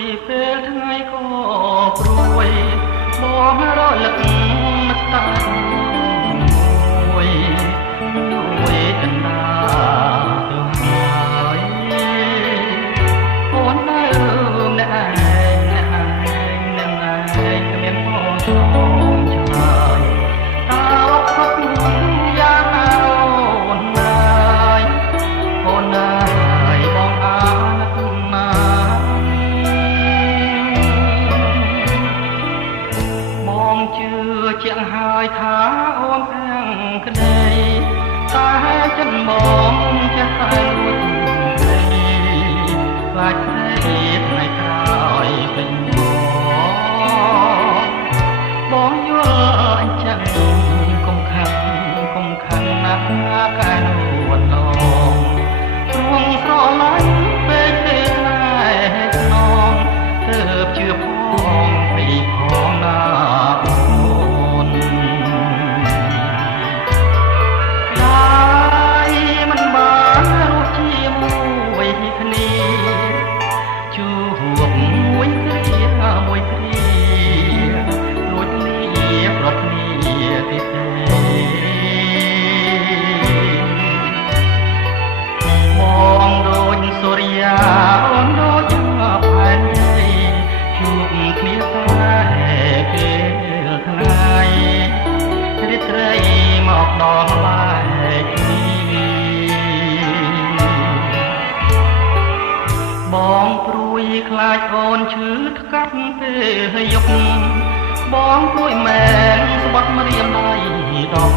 យពេលថ្ងៃក៏ព្រួយបងរលឹកនឹកតាមួយកណ្ដាលហើយអូននៅម្នាក់ឯងគ្មានបងស្រងឆ្លើយតើអត់យ៉ាងណាអូនហើយបងអាណិតណាបងជឿជាក់ហើយថាអូនទាំងក្តីតែចិនបងចេះតែលួចខ្លាចថ្ងៃក្រោយពេញបងយល់អញ្ចឹងកុំខឹងណាស់កែនួនឡងព្រួងស្រឡាញ់ពេកទេណែខ្នងទើបជឿផងពីផងណាអូនហើយមិនបានរស់ជាមួយគ្នាជួបមួយគ្រារួចលាប្រត់គ្នាទេបងដូចសូរិយាអូនដូចផែនដីជួបគ្នាតែពេលថ្ងៃរាត្រីមកដល់បែកគ្នាបងព្រួយខ្លាចអូនឈឺថ្កាត់ពេលយប់បងព្រួយមែនស្បត់ម្រាមដៃដក